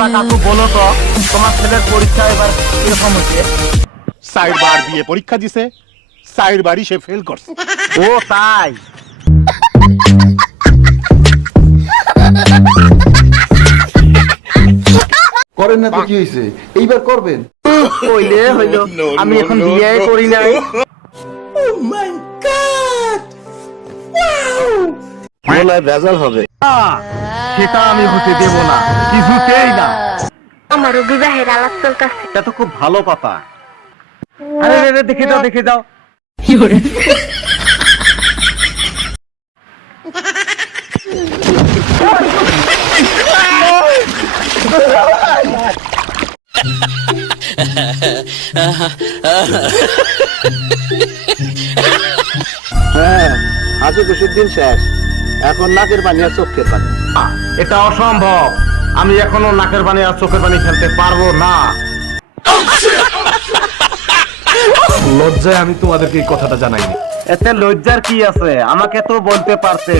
আচ্ছা কাকু বলো তো তোমার ছেলের পরীক্ষা এবার কিরকম হচ্ছে? 4 বার দিয়ে পরীক্ষা দিছে, 4 বারই সে ফেল করছে। ও তাই? করেন না তো কি হয়েছে, এইবার করবেন। কইলে হইল, আমি এখন বিয়ে করি নাই। বলায় ভেজাল হবে। সেটা আমি হতে দেব না, কিছুতেই না। আমারও বিবাহের আলাপ চলতেছে। এটা তো খুব ভালো কথা। আরে রে রে, দেখে দাও দেখে দাও। হ্যাঁ, আজকে খুশির দিন শেষ, এখন নাকের পানি আর চোখের পানি। এটা অসম্ভব, আমি এখনো নাকের পানি আর চোখের পানি ফেলতে পারবো না। লজ্জায় আমি তোমাদেরকে এই কথাটা জানাইনি। এতে লজ্জার কি আছে, আমাকে তো বলতে পারতে।